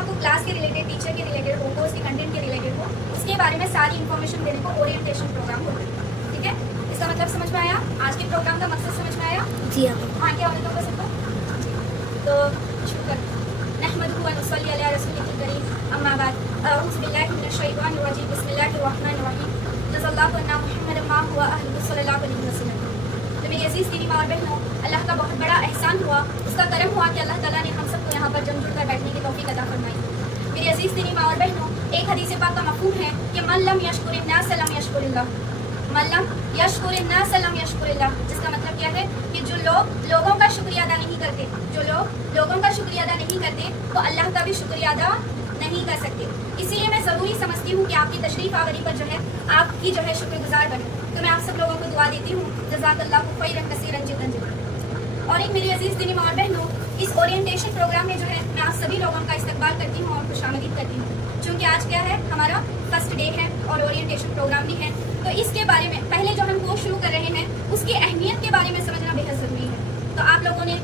आपको क्लास के related, teacher के रिलेटेड हो, कोर्स के कंटेंट के रिलेटेड हो, उसके बारे में सारी इन्फॉर्मेशन देने को ओरिएंटेशन प्रोग्राम होता है। ठीक है, इसका मतलब समझ में आया? आज के प्रोग्राम का मकसद समझ में आया? जी हाँ। हाँ, क्या औरतों को सबको? तो शुक्र नहमदुहु व नसल्ली अला रसूलिल करीम, अम्मा बाद, अऊज़ु बिल्लाहि मिनश शैतानिर रजीम, बिस्मिल्लाहिर रहमानिर रहीम, जज़ल्लाहु अन्ना मुहम्मदन मा हुवा अहलुहु सल्लल्लाहु अलैहि वसल्लम। तो मेरी अजीज़ दीनी माँ और बहनों, अल्लाह का बहुत बड़ा एहसान हुआ, उसका करम हुआ कि अल्लाह ताला ने हम सबको यहाँ पर जम जुड़ कर बैठने की तौफीक अता फरमाई। मेरी अजीज़ दीनी माँ और बहनों, एक हदीस पाक का मफ़हूम है कि मन लम यशकुरिन्नास लम यशकुरिल्लाह, मन लम यशकुरिन्नास लम यशकुरिल्लाह, जिसका मतलब क्या है कि जो लोग लोगों का शुक्रिया अदा नहीं करते, जो लोग लोगों का शुक्रिया अदा नहीं करते, वो अल्लाह का भी शुक्रिया अदा नहीं कर सकते। इसीलिए मैं ज़रूरी समझती हूँ कि आपकी तशरीफ़ आवरी पर जो है आपकी जो है शुक्रगुजार बने। तो मैं आप सब लोगों को दुआ देती हूँ, जज़ाकल्लाहु खैरन कसीरन जिद्दन जिद्दन। और एक मेरी अजीज़ दीनी माँ और बहनों, इस ओरिएंटेशन प्रोग्राम में जो है मैं आप सभी लोगों का इस्तकबाल करती हूँ और खुशामदीद करती हूँ। चूँकि आज क्या है, हमारा फर्स्ट डे है और ओरिएंटेशन प्रोग्राम भी है, तो इसके बारे में पहले जो हम कोर्स शुरू कर रहे हैं उसकी अहमियत के बारे में समझना बेहद ज़रूरी है। तो आप लोगों ने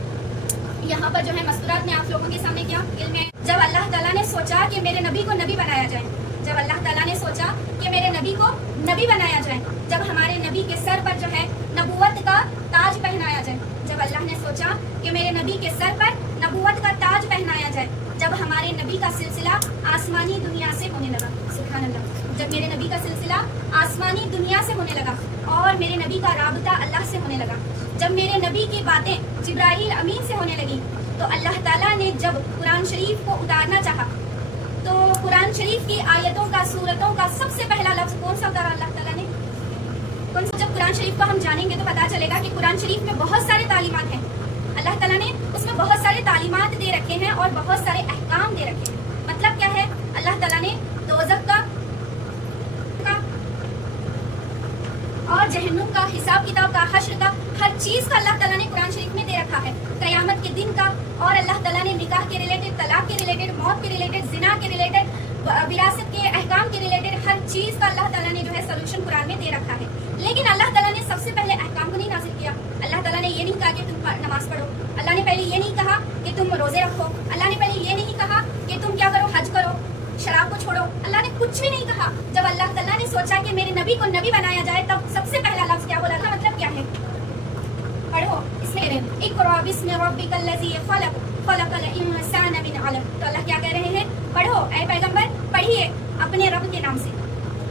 यहाँ पर जो है मस्तूरात में आप लोगों के सामने क्या इल्म है, जब अल्लाह ताला ने सोचा कि मेरे नबी को नबी बनाया जाए, जब अल्लाह ताला ने सोचा कि मेरे नबी को नबी बनाया जाए, जब हमारे नबी के सर पर जो है नबूवत का ताज पहनाया जाए, जब अल्लाह ने सोचा कि मेरे नबी के सर पर नबूवत का ताज पहनाया जाए, जब हमारे नबी का सिलसिला आसमानी दुनिया से होने लगा, सुभान अल्लाह, जब मेरे नबी का सिलसिला आसमानी दुनिया से होने लगा और मेरे नबी का राबता अल्लाह से होने लगा, जब मेरे नबी की बातें जिब्राइल अमीन से होने लगी, तो अल्लाह ताला ने जब कुरान शरीफ को उतारना चाहा, तो कुरान शरीफ की आयतों का, सूरतों का सबसे पहला लफ्ज़ कौन सा उतारा अल्लाह ताला ने? कौन सा? जब कुरान शरीफ को हम जानेंगे तो पता चलेगा कि कुरान शरीफ में बहुत सारे तालीमात हैं। अल्लाह ताला ने उसमें बहुत सारे तालीमात दे रखे हैं और बहुत सारे अहकाम दे रखे हैं। मतलब क्या है, अल्लाह ताला ने दोज़ख का और जहन्नुम का, हिसाब किताब का, हश्र का, हर चीज़ का अल्लाह ताला ने कुरान शरीफ में दे रखा है। क़यामत के दिन का, और अल्लाह ताला ने निकाह के रिलेटेड, तलाक के रिलेटेड, मौत के रिलेटेड, जिना के रिलेटेड, विरासत के अहकाम के रिलेटेड हर चीज़ का अल्लाह ताला ने जो है सोल्यूशन कुरान में दे रखा है। लेकिन अल्लाह ताला ने सबसे पहले अहकाम को नहीं नाज़िल किया। अल्लाह ताला ने ये नहीं कहा कि तुम नमाज पढ़ो, अल्लाह ने पहले ये नहीं कहा कि तुम रोज़े रखो, अल्लाह ने पहले ये नहीं कहा कि तुम क्या करो, हज करो, शराब को छोड़ो, अल्लाह ने कुछ भी नहीं कहा। जब अल्लाह ताला ने सोचा कि मेरे नबी को नबी बनाया जाए, तब सबसे पहला लफ्ज़ क्या बोला था? मतलब क्या है? पढ़ो, इसमें इक़रा बिस्मि रब्बिकल लज़ी खलक़ खलक़ल इंसाना मिन अलक़। तो अल्लाह क्या कह रहे हैं? पढ़ो ऐ पैगंबर, पढ़िए अपने रब के नाम से।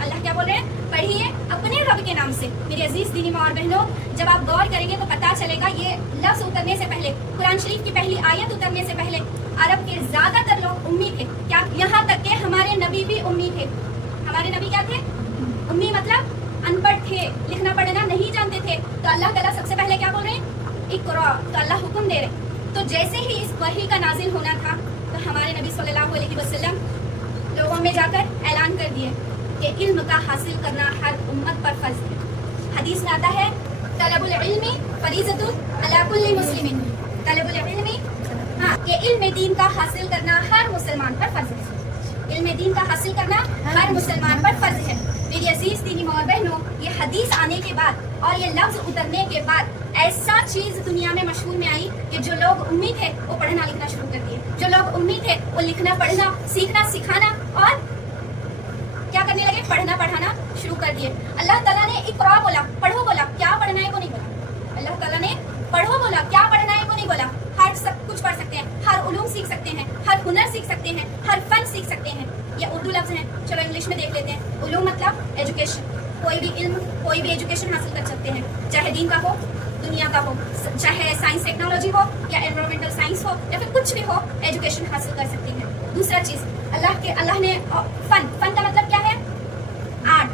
अल्लाह क्या बोल रहे हैं? पढ़िए अपने रब के नाम से। मेरी अजीज दीनी माँ और बहनों, जब आप गौर करेंगे तो पता चलेगा ये लफ्ज़ उतरने से पहले, कुरान शरीफ की पहली आयत उतरने से पहले अरब के ज़्यादातर लोग उम्मी थे। क्या? यहाँ तक के हमारे नबी भी उम्मी थे। हमारे नबी क्या थे? उम्मी मतलब अनपढ़ थे, लिखना पढ़ना नहीं जानते थे। तो अल्लाह ताला सबसे पहले क्या बोल रहे हैं? इक़रा। तो अल्लाह हुक्म दे रहे। तो जैसे ही इस वही का नाजिल होना था, तो हमारे नबी सल्लल्लाहु अलैहि वसल्लम लोगों में जाकर ऐलान कर दिए कि इल्म का हासिल करना हर उम्मत पर फर्ज है। हदीस में आता है, तलबुल इल्मी फरीज़तुन अला कुल्ली मुस्लिमिन। तलबुल इल्मी, हाँ, कि इल्म दीन का हासिल करना हर मुसलमान पर फर्ज है। इल्म दीन का हासिल करना हर मुसलमान पर फर्ज है। मेरी अजीज दीनी माँ और बहनों, ये हदीस आने के बाद और ये लफ्ज़ उतरने के बाद ऐसा चीज़ दुनिया में मशहूर में आई कि जो लोग उम्मी थे वो पढ़ना लिखना शुरू कर दिए। जो लोग उम्मी थे वो लिखना पढ़ना सीखना सिखाना और क्या करने लगे? पढ़ना पढ़ाना शुरू कर दिए। अल्लाह ताला ने इक़रा बोला, पढ़ो बोला, क्या पढ़ना है को नहीं बोला। अल्लाह ताला ने पढ़ो बोला, क्या पढ़ना है को नहीं बोला। हर सब कुछ पढ़ सकते हैं, हर उलूम सीख सकते हैं, हर हुनर सीख सकते हैं, हर फन सीख सकते हैं। ये उर्दू लफ्ज़ हैं, चलो इंग्लिश में देख लेते हैं। उलूम मतलब एजुकेशन, कोई भी इल्म, कोई भी एजुकेशन हासिल कर सकते हैं, चाहे दीन का हो, दुनिया का हो, चाहे साइंस टेक्नोलॉजी हो या एनवायरमेंटल साइंस हो या फिर कुछ भी हो, एजुकेशन हासिल कर सकते हैं। दूसरा चीज़, अल्लाह ने फन का मतलब क्या है? आर्ट,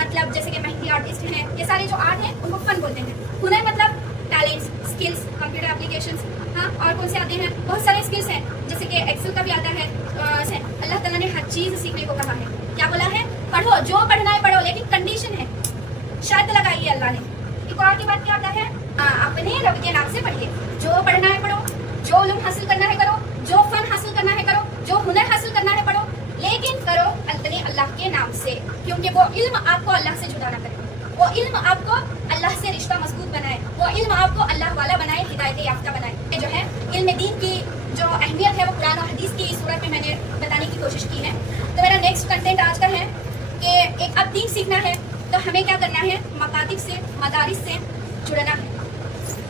मतलब जैसे कि मेहंदी आर्टिस्ट हैं, ये सारे जो आर्ट हैं उनको फन बोलते हैं। हुनर मतलब टैलेंट्स, स्किल्स, कंप्यूटर एप्लीकेशंस, हाँ, और कौन से आते हैं? बहुत सारे स्किल्स हैं, जैसे कि एक्सेल का भी आता है। अल्लाह ताला ने हर चीज़ सीखने को कहा है। क्या बोला है? पढ़ो, जो पढ़ना है पढ़ो, लेकिन कंडीशन है, शर्त लगाई है अल्लाह ने। इक़रा के बाद क्या आता है? अपने रब के नाम से पढ़िए। जो पढ़ना है पढ़ो, जो उलूम हासिल करना है करो, जो फन हासिल करना है करो, जो हुनर हासिल करना है पढ़ो, लेकिन करो अपने अल्लाह के नाम से, क्योंकि वो इल्म आपको अल्लाह से जुदा ना करे, वो इल्म आपको अल्लाह से रिश्ता मजबूत बनाए, वो इल्म आपको अल्लाह वाला बनाए, हिदायत याफ्ता बनाए। जो है इल्म दीन की जो अहमियत है वो कुरान और हदीस की सूरत में मैंने हमें क्या करना है, मकातिब से, मदारिस से जुड़ना है।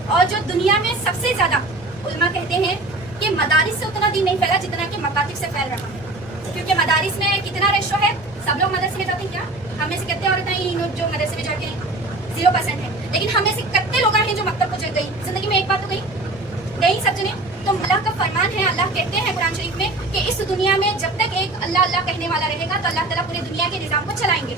और जो दुनिया में सबसे ज़्यादा उलमा कहते हैं कि मदारिस से उतना दीन नहीं फैला जितना कि मकातिब से फैल रहा है। क्योंकि मदारिस में कितना रेशो है, सब लोग मदरसे में जाते हैं क्या? हम में से कितने औरतें हैं जो मदरसे में जाके 0% है, लेकिन हम में से कितने लोग हैं जो मकतब को गई? जिंदगी में एक बार तो गई सब जने। तो अल्लाह का फरमान है, अल्लाह कहते हैं कुरान शरीफ में कि इस दुनिया में जब तक एक अल्लाह अल्लाह कहने वाला रहेगा तो अल्लाह ताला पूरी दुनिया के निज़ाम को चलाएंगे।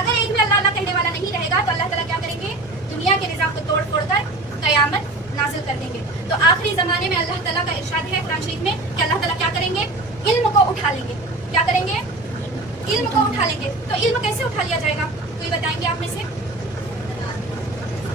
अगर एक भी अल्लाह अल्लाह कहने वाला नहीं रहेगा तो अल्लाह ताला क्या करेंगे, दुनिया के निज़ाम को तोड़ फोड़ कर क़यामत नाजिल कर देंगे। तो आखिरी ज़माने में अल्लाह ताला का इरशाद है कुरान शरीफ में कि अल्लाह ताला क्या करेंगे, इल्म को उठा लेंगे। क्या करेंगे? इल्म को उठा लेंगे। तो इल्म कैसे उठा लिया जाएगा, कोई बताएंगे आप में से?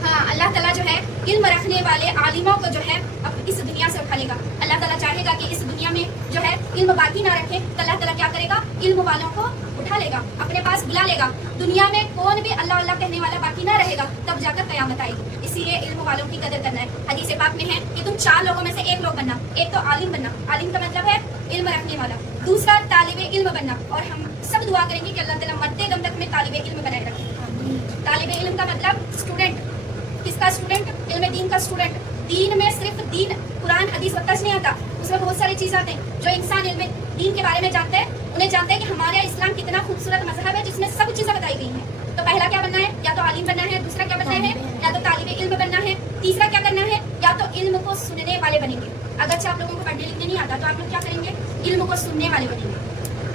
हाँ, अल्लाह ताला जो है इल्म रखने वाले आलिमों को जो है अब इस दुनिया से उठा लेगा। अल्लाह ताला चाहेगा कि इस दुनिया में जो है इल्म बाकी ना रखे, तो अल्लाह ताला क्या करेगा, इल्म वालों को उठा लेगा, अपने पास बुला लेगा। दुनिया में कौन भी अल्लाह अल्लाह कहने वाला बाकी ना रहेगा, तब जाकर क़यामत आएगी। इसीलिए इल्म वालों की कदर करना है। हदीस पाक में है कि तुम 4 लोगों में से एक लोग बनना। एक तो आलिम बनना, आलिम का मतलब है इल्म रखने वाला। दूसरा तालिबे इल्म बनना, और हम सब दुआ करेंगे कि अल्लाह ताला मरते दम तक में तालिबे इल्म बनाए रखे। तालिबे इल्म का मतलब स्टूडेंट, किसका स्टूडेंट? इल्म दीन का स्टूडेंट। दीन में सिर्फ दीन, कुरान हदीस वक्तज नहीं आता, उसमें बहुत सारी चीज़ आते हैं। जो इंसान इल्म दीन के बारे में जानते हैं, उन्हें जानते हैं कि हमारा इस्लाम कितना खूबसूरत मजहब है जिसमें सब चीज़ें बताई गई हैं। तो पहला क्या बनना है, या तो आलिम बनना है, दूसरा क्या बनना है, या तो तालिबे इल्म बनना है, तीसरा क्या करना है, या तो इल्म को सुनने वाले बनेंगे। अगरचे आप लोगों को पढ़ने लिखने नहीं आता तो आप लोग क्या करेंगे, इल्म को सुनने वाले बनेंगे।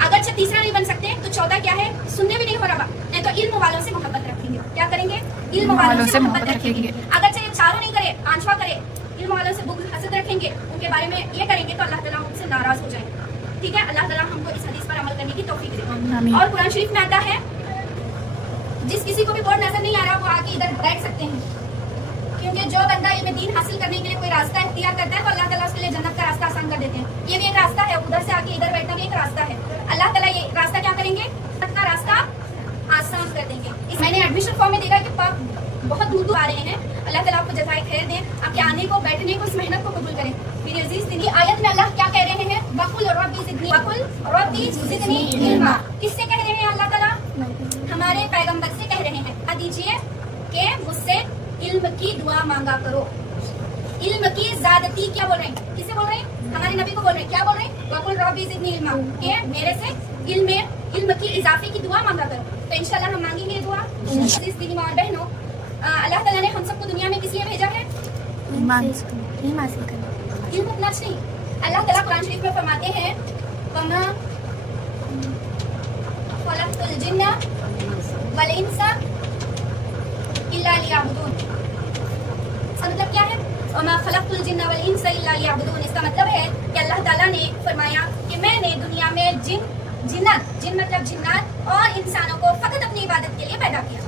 अगरचे तीसरा नहीं बन सकते तो चौथा क्या है, सुनने भी नहीं हो रहा नहीं तो इल्म वालों से मोहब्बत रखेंगे। क्या करेंगे, इल्म वालों से मोहब्बत रखेंगे। अगरचे ये चारों नहीं करे, आंचवा करे, इल्म वालों से बुग़्ज़ हसद रखेंगे, उनके बारे में ये करेंगे तो अल्लाह ताला उनसे नाराज हो जाएंगे। ठीक है, अल्लाह ताला हमको इस हदीस पर अमल करने की तौफीक दे। और कुरान शरीफ में आता है, जिस किसी को भी बोर्ड नजर नहीं आ रहा वो आके इधर बैठ सकते हैं, क्योंकि जो बंदा इल्म दीन हासिल करने के लिए कोई रास्ता इख्तियार करता है तो अल्लाह ताला उसके लिए जन्नत का रास्ता आसान कर देते हैं। ये भी एक रास्ता है, उधर से आके इधर बैठना भी एक रास्ता है। अल्लाह ताला ये रास्ता क्या करेंगे, जन्नत का रास्ता आसान कर देंगे। मैंने एडमिशन फॉर्म में देखा कि बहुत दूर दूर आ रहे हैं। अल्लाह ताला आपको जज़ाए खैर दें, आपके आने को, बैठने को, इस मेहनत को कबूल करें। मेरी अजीज दीदी, आयत में अल्लाह क्या कह रहे हैं, वकुल रब्बी ज़िदनी इल्मा। किससे कह रहे हैं अल्लाह ताला? हमारे पैगंबर से कह रहे हैं। कह दीजिए कि मुझसे इल्म की दुआ मांगा करो। इल्म की ज़्यादती क्या बोल रहे हैं, किसे बोल रहे हैं? हमारे नबी को बोल रहे हैं। क्या बोल रहे हैं? वकुल रब्बी ज़िदनी इल्मा, कि मेरे से इल्म की इजाफे की दुआ मांगा करो। तो इंशाल्लाह हम मांगेंगे दुआ। अजीज दीदी और बहनों, अल्लाह ताला ने हम सबको दुनिया में किस लिए भेजा है? इल्म अपनाच नहीं। अल्लाह ताला कुरान शरीफ में फरमाते हैं, वमा खलक़तुल जिन्ना वल इंसा इल्ला लियअबुदून। इसका मतलब क्या है? वमा खलक़तुल जिन्ना वल इंसा इल्ला लियअबुदून। इसका मतलब है कि अल्लाह ताला ने फरमाया कि मैंने दुनिया में जिन मतलब जिन्नात और इंसानों को फकत अपनी इबादत के लिए पैदा किया।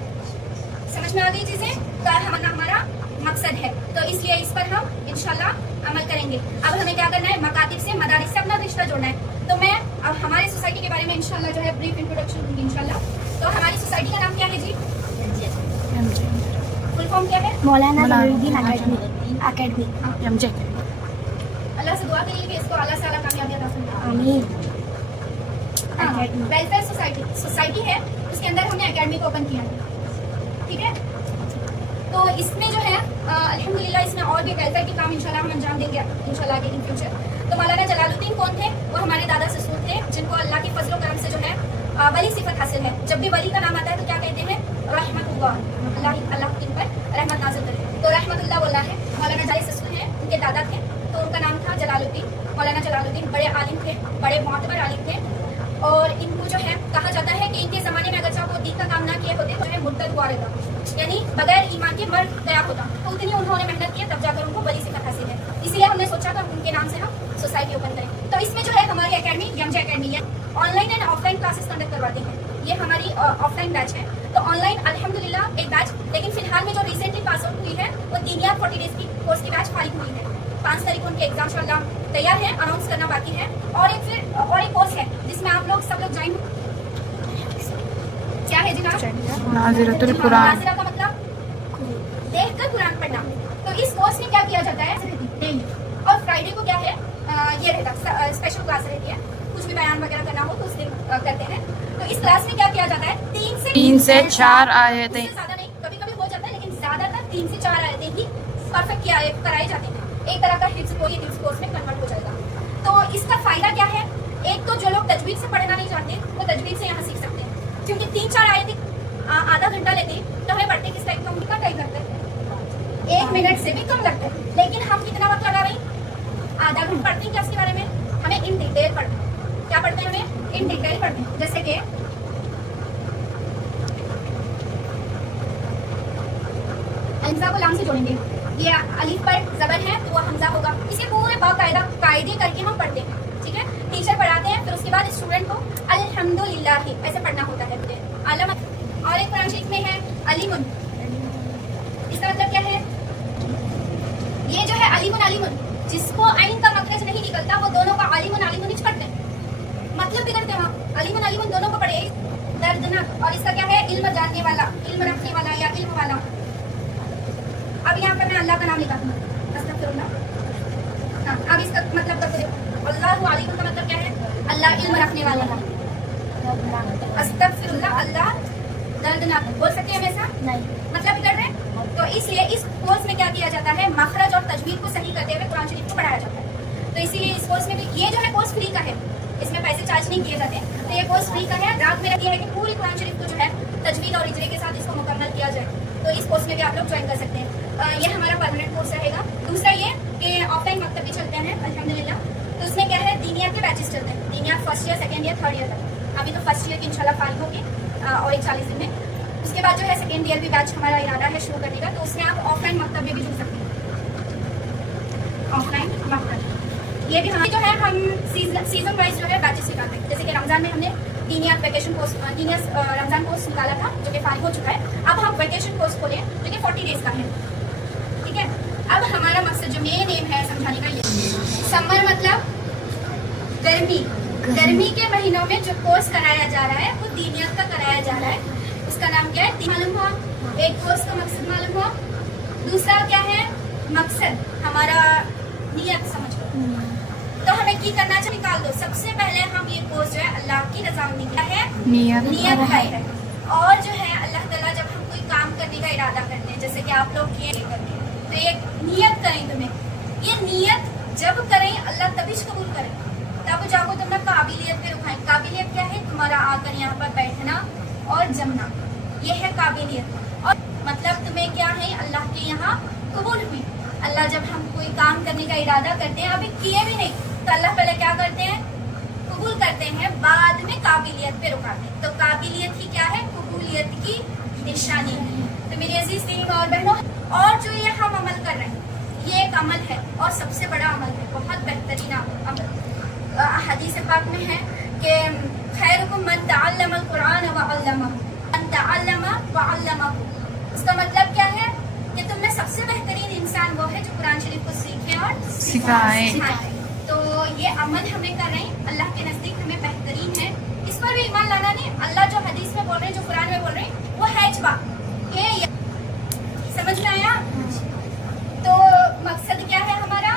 समझ में आ गई चीजें? तो हमारा मकसद है, तो इसलिए इस पर हम इंशाल्लाह अमल करेंगे। अब हमें क्या करना है, मकातिब से, मदारिस से अपना रिश्ता जोड़ना है। तो मैं अब हमारी सोसाइटी के बारे में इंशाल्लाह जो है ब्रीफ इंट्रोडक्शन दूंगी इंशाल्लाह। तो हमारी सोसाइटी का नाम क्या है जी? फुल फॉर्म क्या है? मौलाना ज़मीरुद्दीन एकेडमी। अल्लाह से दुआ करिए कि इसको आला से आला कामयाबी अता फरमाए। आमीन। वेलफेयर सोसाइटी है, उसके अंदर हमने एकेडमी को ओपन किया है। ठीक है, तो इसमें जो है अल्हम्दुलिल्लाह इसमें और भी वेलफेयर के काम इंशाल्लाह हम अंजाम देंगे इंशाल्लाह के इन फ्यूचर। तो मौलाना जलालुद्दीन कौन थे? वो हमारे दादा ससुर थे, जिनको अल्लाह के फजल करम से जो है वली सिफत हासिल है। जब भी वली का नाम आता है तो क्या कहते हैं? रहमतुल्लाह, अल्लाह इन पर रहमत नाज़िल करे। तो रहमतुल्लाह बोला है। मौलाना जाली ससुर हैं, उनके दादा थे, तो उनका नाम था जलालुद्दीन। मौलाना जलालुद्दीन बड़े आलिम थे, बड़े मोतबर आलिम थे, और इनको जो है कहा जाता है कि इनके ज़माने में अगर वो दीन का काम ना किए होते तो है मुर्तद हुआ रहता, यानी बगैर ईमान के मर गया होता। तो उतनी उन्होंने मेहनत की, तब जाकर उनको बड़ी सिफत हासिल है। इसीलिए हमने सोचा था उनके नाम से हम सोसाइटी ओपन करें। तो इसमें जो है हमारी एकेडमी यमजा एकेडमी है, online and offline classes conduct करवाते हैं। ये हमारी ऑफलाइन बैच है। तो ऑनलाइन अल्हम्दुलिल्लाह एक बैच, लेकिन फिलहाल में जो रिसेंटली पास आउट हुई है वो दीनियात 40 डेज की कोर्स की बैच फारिग हुई है। 5 तारीख को उनके एग्जाम इंशाल्लाह तैयार है, अनाउंस करना बाकी है। और एक कोर्स है जिसमें आप लोग सब लोग ज्वाइन हो। क्या है जी नाम? नाज़िरतुल कुरान। नाज़िरा का मतलब देखकर कुरान पढ़ना। तो इस कोर्स में क्या किया जाता है, डेली और फ्राइडे को क्या है ये रहता स्पेशल क्लास रहती है। कुछ भी बयान वगैरह करना हो तो उस दिन करते हैं। तो इस क्लास में क्या किया जाता है, 3 से 3 से 4 आयतें। इससे ज़्यादा नहीं, कभी कभी हो जाता है, लेकिन ज़्यादातर 3 से 4 आयतें ही परफेक्ट कराए जाते हैं। एक तरह का हिफ्ज़ कोर्स में कन्वर्ट हो जाएगा। तो इसका फ़ायदा क्या है? एक तो जो लोग तजवीज़ से पढ़ना नहीं जानते वो तजवीज़ से यहाँ सीख सकते हैं, क्योंकि 3-4 आयतें आधा घंटा लेते हैं, तो हमें पढ़ते किस टाइम का टाइम लगता है 1 मिनट से भी कम लगता है। लेकिन हम कितना वक्त लगा रहे हैं? आधा घंटा पढ़ते हैं। क्या उसके बारे में हमें इन डिटेल पढ़ते हैं? क्या पढ़ते हैं? हमें इन डिटेल पढ़ते हैं। जैसे कि हमजा को लाम से जोड़ेंगे, ये अलीफ पर जबर है तो वो हमजा होगा। इसे पूरे बाकायदा कायदे करके हम पढ़ते हैं, ठीक है। टीचर पढ़ाते हैं, फिर उसके बाद स्टूडेंट को अल्हम्दुलिल्लाह ऐसे पढ़ना होता है। आलम और एक कुरान शरीफ में है अलीमुन, इसका मतलब क्या है? ये जो है अलीमुन अलीमुन, जिसको आइन का मखरज नहीं निकलता वो दोनों का अलीमुन अलीमुन ही पढ़ते हैं, मतलब बिगड़ते हैं वहाँ। अलीमुन अलीमुन दोनों को पढ़े, दर्दनाक। और इसका क्या है? इल्म जानने वाला, इल्म रखने वाला या इल्म वाला। अब यहाँ पर मैं अल्लाह का नाम लिखा हूँ, अस्तगफिरुल्लाह। हाँ, अब इसका मतलब करके देखो, अल्लाहु अलीमुन का मतलब क्या है? अल्लाह इल्म रखने वाला है। अस्तगफिरुल्लाह, अल्लाह दर्दनाक। बोल सकते हैं हमेशा? नहीं, मतलब बिगड़ रहे हैं। तो इसलिए इस कोर्स में क्या किया जाता है? मखरज और तजवीद को सही करते हुए कुरान शरीफ को पढ़ाया जाता है। तो इसीलिए इस कोर्स में भी, ये जो है कोर्स फ्री का है, इसमें पैसे चार्ज नहीं किए जाते। तो ये कोर्स फ्री का है। रात मेरा ये है कि पूरी कुरान शरीफ को जो है तजवीद और इजरे के साथ इसको मुकम्मल किया जाए। तो इस कोर्स में भी आप लोग ज्वाइन कर सकते हैं। ये हमारा परमानेंट कोर्स रहेगा। दूसरा ये कि ऑफलाइन मकतब भी चलते हैं अल्हम्दुलिल्लाह। तो उसमें क्या है? दीनियात के बैचेस चलते हैं, दीनियात first year, second year, third year तक। अभी तो फर्स्ट ईयर की इंशाल्लाह फाइल होगी और एक 40 दिन में। उसके बाद जो है सेकेंड ईयर भी बैच हमारा इरादा है शुरू करने का। तो उसमें आप ऑफलाइन मकतब में भी जुड़ सकते हैं, ऑफलाइन मकतब। ये भी हमें जो है हम सीजन वाइज जो है बैचेस निकालते हैं। जैसे कि रमज़ान में हमने दीनियात वेकेशन कोर्स, दीनियात रमज़ान कोर्स निकाला था जो कि फाइल हो चुका है। अब हम वेकेशन कोर्स खोलें जो कि 40 डेज का है, ठीक है। अब हमारा मकसद जो मेन एम है समझाने का, ये समर मतलब गर्मी। गर्मी के महीनों में जो कोर्स कराया जा रहा है वो दीनियत का कराया जा रहा है। उसका नाम क्या है? मालूम हुआ? एक कोर्स का मकसद मालूम हुआ। दूसरा क्या है? मकसद हमारा नियत समझ लो। तो हमें की करना चाहिए? निकाल दो। सबसे पहले हम ये कोर्स जो है अल्लाह की रज़ामंदी क्या है? नियत है। और जो है अल्लाह ताला जब हम कोई काम करने का इरादा करते हैं, जैसे कि आप लोग ये करते हैं, तो ये नियत करें तुम्हें। ये नियत जब करें अल्लाह तभी कबूल करें, तब जाओ तुम्हें काबिलियत पे रुखाएं। काबिलियत क्या है? तुम्हारा आकर यहाँ पर बैठना और जमना, ये है काबिलियत। और मतलब तुम्हें क्या है? अल्लाह के यहाँ कबूल हुई। अल्लाह जब हम कोई काम करने का इरादा करते हैं, अभी किए भी नहीं, तो अल्लाह पहले क्या करते हैं? कबूल करते हैं, बाद में काबिलियत पे रुकाते हैं। तो काबिलियत ही क्या है? कबूलियत की निशानी है। तो मेरी अजीज दीनी और बहनों, और जो ये हम अमल कर रहे हैं ये एक अमल है और सबसे बड़ा अमल है, बहुत बेहतरीन अमल। हदीस पाक में है कि खैरुकुम मन तअल्लमल कुरान व अल्लमहु, मन तअल्लम व अल्लमहु। इसका मतलब क्या है? कि तुम में सबसे बेहतरीन इंसान वो है जो कुरान शरीफ को सीखे और सिखाए। तो ये अमल हमें कर रहे हैं, अल्लाह के नज़दीक हमें बेहतरीन है। इस पर भी ईमान लाना नहीं। अल्लाह जो हदीस में बोल रहे हैं, जो कुरान में बोल रहे हैं, वो है जवा। समझ में आया? तो मकसद क्या है हमारा?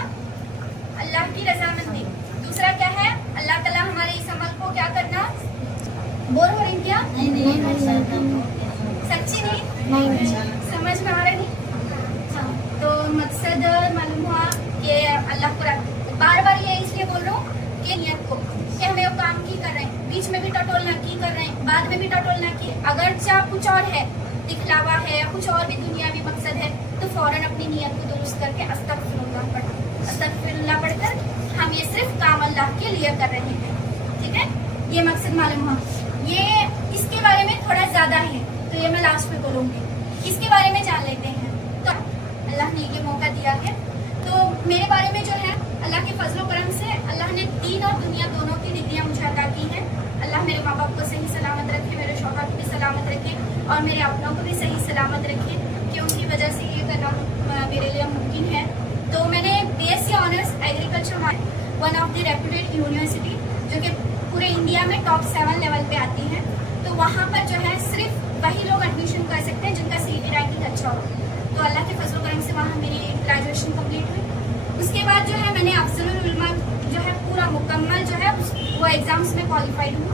अल्लाह की रज़ामंदी। दूसरा क्या है? अल्लाह ताला हमारे इस अमल को क्या करना? बोर हो रही क्या? सच्ची नहीं? समझ में आ रही नहीं? तो मकसद मालूम हुआ कि अल्लाह को बार बार ये इसलिए बोल रहा हूँ कि नियत को, कि हमें वो काम की कर रहे हैं, बीच में भी टटोल ना की कर रहे हैं, बाद में भी टटोल ना की। अगर चाह कुछ और है, दिखलावा है या कुछ और भी दुनियावी मकसद है, तो फौरन अपनी नियत को दुरुस्त करके अस्तगफिरुल्लाह पढ़कर हम ये सिर्फ काम अल्लाह के लिए कर रहे हैं, ठीक है। ये मकसद मालूम हुआ। ये इसके बारे में थोड़ा ज़्यादा है तो ये मैं लास्ट में बोलूँगी। इसके बारे में जान लेते हैं। तो अल्लाह ने ये मौका दिया है, तो मेरे बारे में जो है अल्लाह के फजल करम से अल्लाह ने दीन और दुनिया दोनों की डिग्रियाँ मुझे अता की हैं। अल्लाह मेरे माँ बाप को सही सलामत रखे, मेरे शौहर को भी सलामत रखे और मेरे अपनों को भी सही सलामत रखे, कि उनकी वजह से ये करना मेरे लिए मुमकिन है। तो मैंने BSc honours agriculture, one of the reputed university जो कि पूरे इंडिया में टॉप 7 लेवल पे आती है, तो वहाँ पर जो है सिर्फ वही लोग एडमिशन कर सकते हैं जिनका CET रैंकिंग अच्छा हो। तो अल्लाह के फजल करम से वहाँ मेरी ग्रेजुएशन कंप्लीट हुई। उसके बाद जो है मैंने अफजलुल उलमा जो है पूरा मुकम्मल जो है वो एग्ज़ाम्स में क्वालिफाइड हूँ।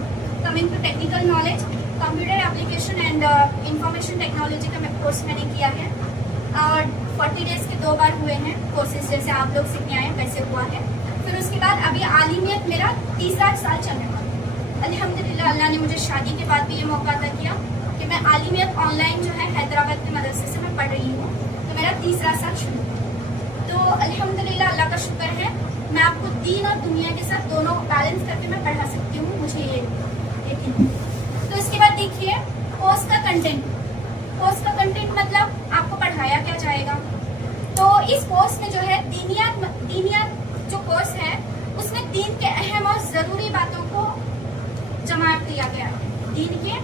Coming to technical knowledge, computer application and information technology का कोर्स मैंने किया है और 40 डेज़ के 2 बार हुए हैं कोर्सेज, जैसे आप लोग सीखने आए वैसे हुआ है। फिर उसके बाद अभी आलिमियत मेरा तीसरा साल चलने वाला है। अल्हम्दुलिल्लाह अल्लाह ने मुझे शादी के बाद भी ये मौका अता किया कि मैं आलिमियत ऑनलाइन जो है हैदराबाद के मदरसे से मैं पढ़ रही हूँ, तो मेरा तीसरा साल शुरू हुआ। तो अल्हम्दुलिल्लाह अल्लाह का शुक्र है, मैं आपको दीन और दुनिया के साथ दोनों बैलेंस करके मैं पढ़ा सकती हूँ, मुझे ये यकीन है। तो इसके बाद देखिए कोर्स का कंटेंट। कोर्स का कंटेंट मतलब आपको पढ़ाया क्या जाएगा। तो इस कोर्स में जो है दीनियात जो कोर्स है उसमें दीन के अहम और ज़रूरी बातों को जमा किया गया है। दीन के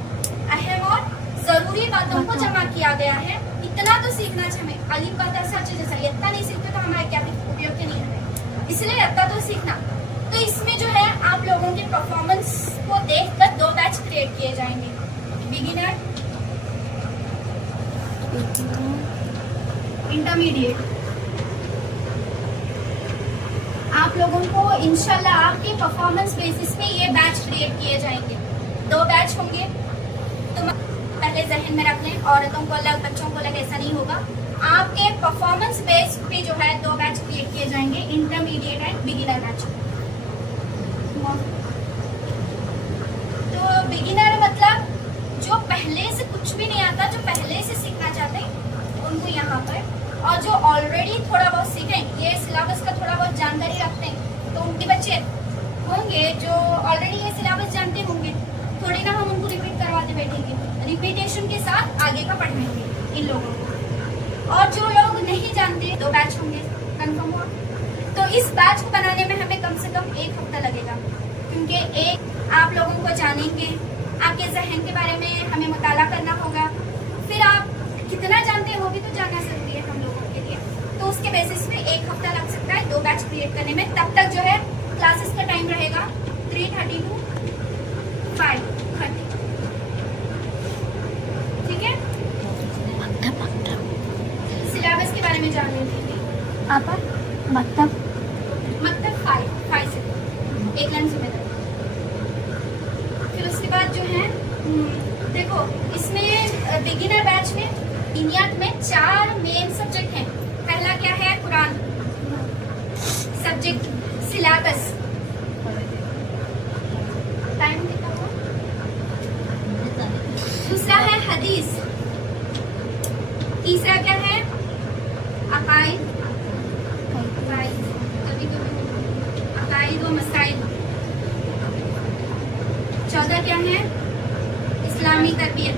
अहम और ज़रूरी बातों को जमा किया गया है। इतना तो सीखना चाहिए हमें। अलीफ का दर्सा जैसा इतना नहीं सीखते तो हमारे क्या उपयोग के नहीं है, इसलिए इतना तो सीखना। तो इसमें जो है आप लोगों के परफॉर्मेंस को देखकर 2 बैच क्रिएट किए जाएंगे, बिगिनर, इंटरमीडिएट। आप लोगों को इंशाल्लाह आपके परफॉर्मेंस बेसिस पे ये बैच क्रिएट किए जाएंगे। 2 बैच होंगे, तो पहले जहन में रख लें, औरतों को अलग बच्चों को अलग, ऐसा नहीं होगा। आपके परफॉर्मेंस बेस पे जो है 2 बैच क्रिएट किए जाएंगे, इंटरमीडिएट एंड बिगिनर बैच। तो बिगिनर मतलब जो पहले से कुछ भी नहीं आता, जो पहले से सीखना चाहते हैं उनको यहाँ पर, और जो ऑलरेडी थोड़ा बहुत सीखें, ये सिलेबस का थोड़ा बहुत जानकारी रखते हैं, तो उनके बच्चे होंगे जो ऑलरेडी ये सिलेबस जानते होंगे, थोड़ी ना हम उनको रिपीट करवाते बैठेंगे, रिपीटेशन के साथ आगे का पढ़ाएंगे इन लोगों को। और जो लोग नहीं जानते 2 बैच होंगे, कन्फर्म हुआ। तो इस बैच को बनाने में हमें कम से कम 1 हफ्ता लगेगा, क्योंकि एक आप लोगों को जानेंगे, आपके जहन के बारे में हमें मुताला करना होगा, फिर आप कितना जानते हो भी तो जानना जरूरी है हम लोगों के लिए। तो उसके बेसिस में 1 हफ्ता लग सकता है 2 बैच क्रिएट करने में। तब तक जो है क्लासेस का टाइम रहेगा 3:30 to 5:30, ठीक है। सिलेबस के बारे में जान लीजिए आप। मकतब 5 से 1 लंच में। फिर उसके बाद जो है देखो, इसमें बिगिनर बैच में दीनियात में 4 मेन सब्जेक्ट हैं। पहला क्या है, कुरान सब्जेक्ट सिलेबस, टाइम कितना हुआ। दूसरा है हदीस, तीसरा क्या है, अकाइद व मसाइल, चौथा क्या है, इस्लामी तरबियत,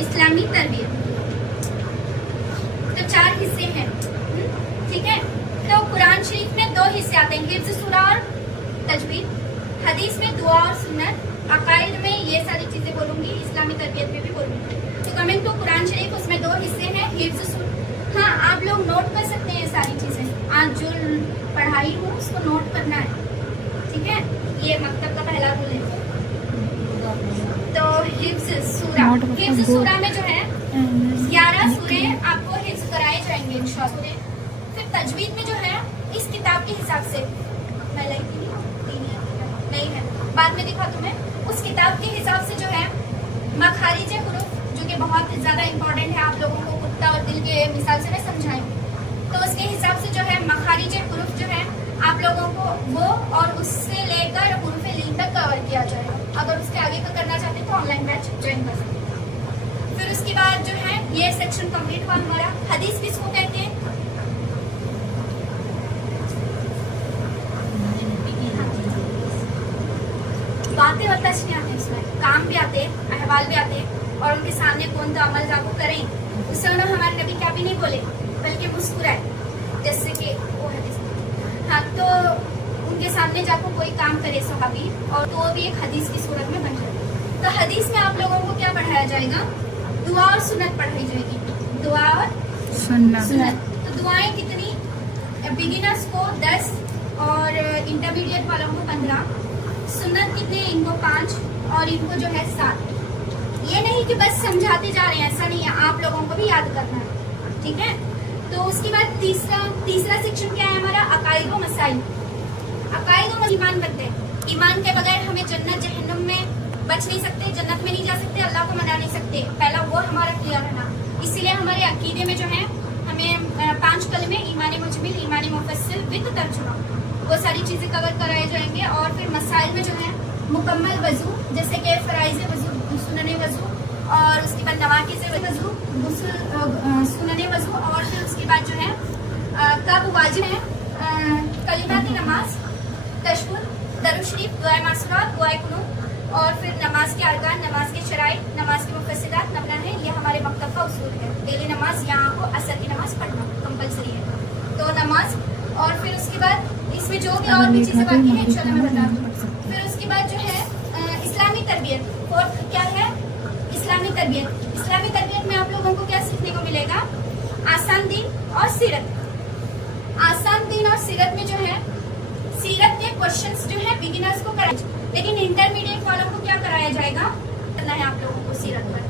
इस्लामी तरबियत। तो 4 हिस्से हैं, ठीक है। तो कुरान शरीफ में 2 हिस्से आते हैं, हिफ्ज़ सूरा और तजवीद। हदीस में दुआ और सुन्नत, अकाइद में ये सारी चीजें बोलूंगी, इस्लामी तरबियत में भी बोलूंगी। तो कमिंग टू कुरान शरीफ, उसमें 2 हिस्से हैं, हिफ्ज़ सूरा। हाँ, आप लोग नोट कर सकते हैं ये सारी चीजें, आज जो पढ़ाई हो उसको नोट करना है, ठीक है। ये मकतब का पहला रूल है। तो हिफ्ज़ सूरा में जो है 11 सूरे आपको हिफ्ज़ कराए जाएंगे इंशाअल्लाह। फिर तजवीद में जो है इस किताब के हिसाब से, मैं नहीं है, बाद में दिखा तुम्हें। उस किताब के हिसाब से जो है मखारिज हुरूफ, जो कि बहुत ज़्यादा इम्पोर्टेंट है, आप लोगों को कुत्ता और दिल के मिसाल से मैं समझाएं, तो उसके हिसाब से जो है मखारिज हुरूफ जो है आप लोगों को वो और उससे लेकर हुरूफ लीन तक कवर किया जाएगा। अगर उसके आगे का करना चाहते हैं तो ऑनलाइन बैच ज्वाइन कर सकते हैं। फिर उसके बाद जो है ये सेक्शन कंप्लीट हुआ हमारा। हदीस किसको कहते हैं, बातें और तशरीह आते हैं, उसमें काम भी आते हैं, अहवाल भी आते हैं, और उनके सामने कौन तो अमल जाको करें, उससे उन्होंने हमारे नबी क्या भी नहीं बोले बल्कि मुस्कुराए, जैसे कि वो हदीस। हाँ, तो उनके सामने जाको कोई काम करे सहाबी, और तो वो भी एक हदीस की सूरत में बन जाए। तो हदीस में आप लोगों को क्या पढ़ाया जाएगा, दुआ और सुन्नत पढ़ाई जाएगी, दुआ और सुन्नत। तो दुआएं कितनी, बिगिनर्स को 10 और इंटरमीडिएट वालों को 15, सुन्नत कितने, इनको 5 और इनको जो है 7। ये नहीं कि बस समझाते जा रहे हैं, ऐसा नहीं है, आप लोगों को भी याद करना है, ठीक है। तो उसके बाद तीसरा सेक्शन क्या है हमारा, अकाइद व मसाइल। अकाइद व ईमान बनते हैं, ईमान के बगैर हमें जन्नत जहन्नम बच नहीं सकते, जन्नत में नहीं जा सकते, अल्लाह को मना नहीं सकते। पहला वो हमारा क्लियर रहना। इसीलिए हमारे अकीदे में जो है हमें 5 कलमे ईमान मुजमिल, ईमान मुफस्सिल विद तर्जुमा, वो सारी चीज़ें कवर कराए जाएंगे। और फिर मसाइल में जो है मुकम्मल वज़ू, जैसे कि फ़राइज़ वज़ू, सुनने वज़ू, और उसके बाद नवाक़िज़ वज़ू, सुनने वज़ू, और फिर उसके बाद जो है कब वाजिब है, कलिमात नमाज, तशहुद, दरूद शरीफ, दुआ मासूरात, दुआ कुनूत, और फिर नमाज के अरकान, नमाज के शराइत, नमाज के मुफस्सिलात नबना है। ये हमारे मकतब का उसूल है। डेली नमाज यहाँ को असर की नमाज पढ़ना कंपलसरी है। तो नमाज, और फिर उसके बाद इसमें जो भी और भी चीज़ें बाकी हैं इंशाल्लाह मैं बता दूँ। फिर उसके बाद जो है इस्लामी तरबियत, और क्या है इस्लामी तरबियत। इस्लामी तरबियत में आप लोगों को क्या सीखने को मिलेगा? आसान दीन और सीरत। आसान दीन और सीरत में जो है सीरत के क्वेश्चंस जो है बिगिनर्स को कराए, लेकिन इंटरमीडिएट वालों को क्या कराया जाएगा करना है आप लोगों को सीरत पर।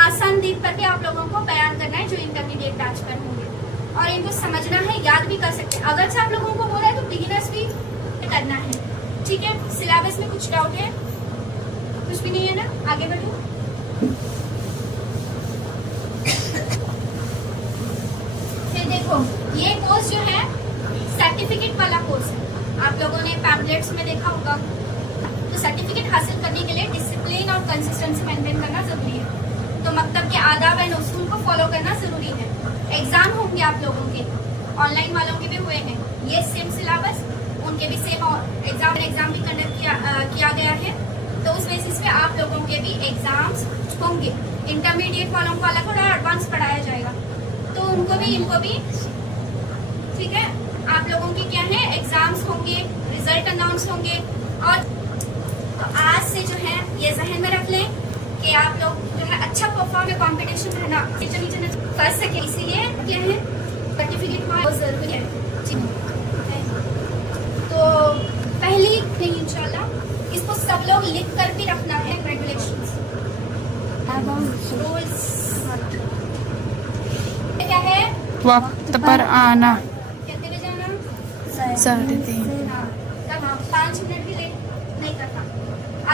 आसान दीन पर भी आप लोगों को बयान करना है जो इंटरमीडिएट बैच पर होंगे, और इनको समझना है, याद भी कर सकते हैं। अगर से आप लोगों को बोला है तो बिगिनर्स भी करना है। ठीक है, सिलेबस में कुछ डाउट है? कुछ भी नहीं है ना? आगे बढ़ो। फिर देखो ये कोर्स जो है सर्टिफिकेट वाला कोर्स है। आप लोगों ने पैम्पलेट्स में देखा होगा। तो सर्टिफिकेट हासिल करने के लिए डिसिप्लिन और कंसिस्टेंसी मेंटेन करना जरूरी है। तो मकतब के आदाब एंड उसूल को फॉलो करना जरूरी है। एग्जाम होंगे आप लोगों के, ऑनलाइन वालों के भी हुए हैं, ये सेम सिलेबस, उनके भी सेम एग्जाम भी कंडक्ट किया गया है। तो उस बेसिस पे आप लोगों के भी एग्जाम्स होंगे। इंटरमीडिएट वालों को अलग और एडवांस पढ़ाया जाएगा, तो उनको भी इनको भी, ठीक है। आप लोगों के क्या है एग्जाम्स होंगे, रिजल्ट अनाउंस होंगे। और तो आज से जो है ये जहन में रख लें कि आप लोग जो है अच्छा परफॉर्म में कॉम्पिटिशन रहना कर सके, इसीलिए क्या है सर्टिफिकेट बहुत जरूरी है। जी तो पहली थिंग इंशाल्लाह इसको सब लोग लिख कर भी रखना है। रेगुलेशंस, रूल्स क्या है? वक्त पर आना, कहते हुए जाना, सर्दी, तब 5 मिनट भी लेट नहीं करना।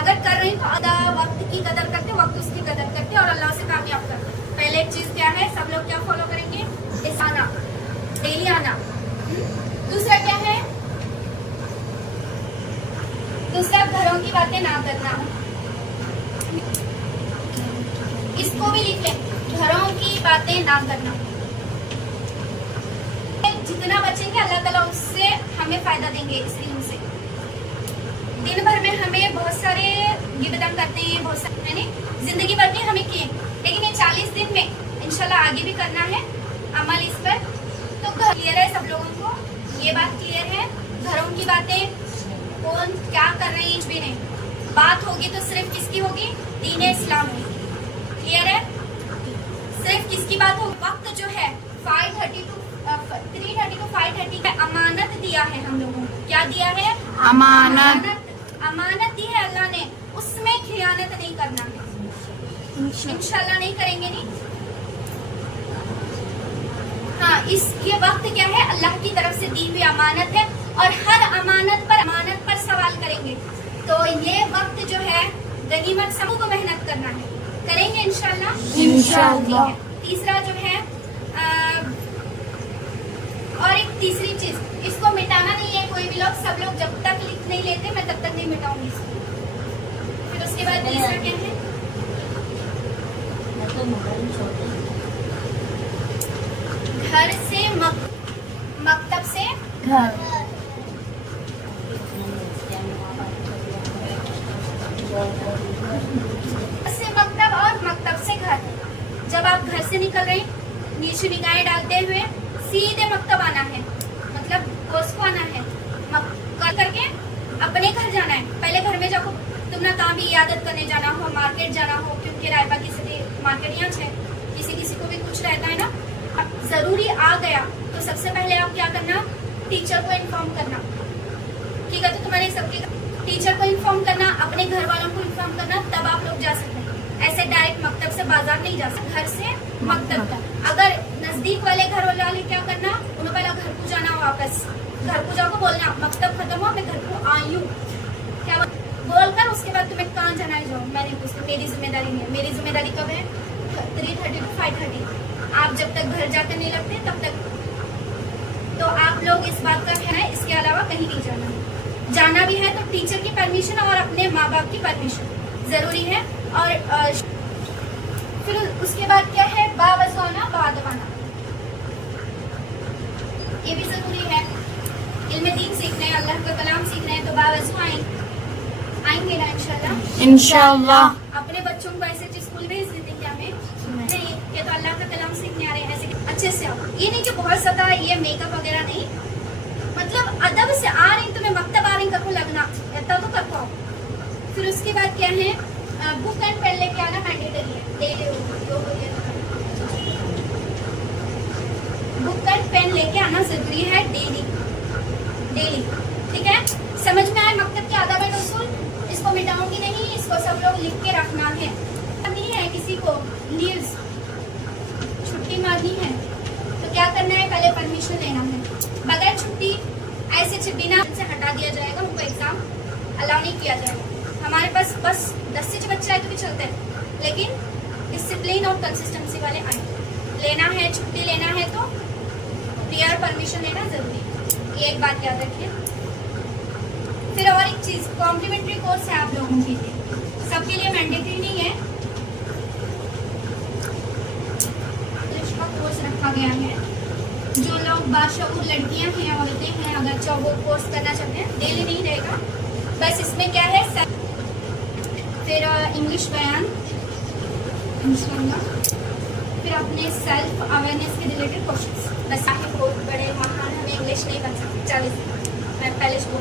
अगर कर रही तो आधा वक्त की कदर करते, वक्त उसकी कदर करते और अल्लाह से कामयाब करते। पहले एक चीज क्या है, सब लोग क्या फॉलो करेंगे? इस आना, डेली आना। दूसरा क्या है? दूसरा घरों की बातें ना करना। इसको भी लिख लें, घरों की बातें ना करना। जितना बचेंगे अल्लाह ताला उससे हमें फायदा देंगे। इस इल्म से दिन भर में हमें बहुत सारे गिबदम करते हैं, बहुत सारे मैंने जिंदगी भर में हमें किए, लेकिन ये 40 दिन में इंशाल्लाह आगे भी करना है अमल इस पर। तो क्लियर है सब लोगों को? ये बात क्लियर है? घरों की बातें कौन क्या कर रहे हैं कुछ भी नहीं, बात होगी तो सिर्फ किसकी होगी? दीन इस्लाम की। क्लियर है? सिर्फ किसकी बात होगी? वक्त जो है 3:30 to 5:30 का अमानत दिया है हम लोगों को। क्या दिया है? अमानत। अमानत दी है अल्लाह ने, उसमें खियानत नहीं करना है। इंशाल्लाह नहीं करेंगे। नहीं, हाँ, इसके वक्त क्या है? अल्लाह की तरफ से दी हुई अमानत है, और हर अमानत पर सवाल करेंगे। तो ये वक्त जो है गनीमत, सबको मेहनत करना है, करेंगे इंशाल्लाह। तीसरा जो है और एक तीसरी चीज, इसको मिटाना नहीं है कोई भी लोग, सब लोग जब तक लिख नहीं लेते मैं तब तक नहीं मिटाऊंगी इसको। फिर उसके बाद तीसरा क्या है? घर से मकतब से घर, से मकतब और मकतब से घर। जब आप घर से निकल रहे नीचे निगाहें डालते हुए सीधे मकतब आना है, मतलब उसको आना है, कर करके अपने घर जाना है। पहले घर में जब तुमने काम भी इयादत करने जाना हो, मार्केट जाना हो, क्योंकि रायबा की सिटी मार्केट यहाँ है, किसी को भी कुछ रहता है ना, अब जरूरी आ गया तो सबसे पहले आप क्या करना? टीचर को इन्फॉर्म करना। ठीक है, तो तुम्हारे सबके टीचर को इन्फॉर्म करना, अपने घर वालों को इन्फॉर्म करना, तब आप लोग जा सकते हैं। ऐसे डायरेक्ट मकतब से बाजार नहीं जा सकते, घर से मकतब का। अगर नजदीक वाले घर वाले क्या करना, उन्हें पहले घर को जाना वापस, घर को जाकर बोलना मकतब खत्म हुआ मैं घर को आई हूँ, क्या बोलकर उसके बाद बाद तुम्हें कहाँ जाना है जाओ, मैं नहीं पूछती, मेरी जिम्मेदारी नहीं है। मेरी जिम्मेदारी कब है? 3:30 to 5:30। आप जब तक घर जाकर नहीं लगते तब तक तो आप लोग इस बात का ख्याल है, इसके अलावा कहीं नहीं जाना। जाना भी है तो टीचर की परमिशन और अपने माँ बाप की परमिशन जरूरी है। और फिर उसके बाद क्या है? बावज़ाना बादवाना, ये भी जरूरी है। इल्म दीन सीखना है, अल्लाह का कलाम सीखना है तो बावज़ू आएंगे ना इंशाल्लाह। इंशाल्लाह। अपने बच्चों को ऐसे स्कूल भेज देते क्या हमें? नहीं, ये तो अल्लाह का कलाम सीखने आ रहे हैं, ऐसे अच्छे से आओ। ये नहीं कि बहुत ज्यादा ये मेकअप वगैरह नहीं, मतलब अदब से आ रही, तुम्हें मकतब आ रही करो लगना, इतना तो कर पाओ। फिर उसके बाद क्या है? बुक एंड पेन लेके आना मैंडेटरी है, डेली बुक एंड पेन लेके आना जरूरी है, डेली। ठीक है, समझ में आए? मकतब के आदाब और उसूल, इसको मिटाऊंगी नहीं, इसको सब लोग लिख के रखना है। नहीं है किसी को लीव्स छुट्टी मारनी है तो क्या करना है? पहले परमिशन लेना है। बगैर छुट्टी ऐसे बिना से हटा दिया जाएगा, उनको एग्जाम अलाउ नहीं किया जाएगा। हमारे पास बस 10 से बच्चे आए तो भी चलते हैं, लेकिन डिसिप्लिन और कंसिस्टेंसी वाले आए। लेना है, छुट्टी लेना है तो प्रियर परमिशन लेना जरूरी, ये एक बात याद रखिए। फिर और एक चीज, कॉम्प्लीमेंट्री कोर्स है आप लोगों के लिए, सबके लिए मैंडेटरी नहीं है। इंग्लिश का कोर्स रखा गया है, जो लोग बाशऊर लड़कियां हैं, औरतें हैं, अगर चाहो वो कोर्स करना चाहते हैं, डेली नहीं रहेगा। बस इसमें क्या है? फिर इंग्लिश बयान इंशाल्लाह, फिर अपने सेल्फ अवेयरनेस के रिलेटेड क्वेश्चंस। बस बहुत बड़े महान हमें इंग्लिश नहीं बन सकते। 40 मैं पहले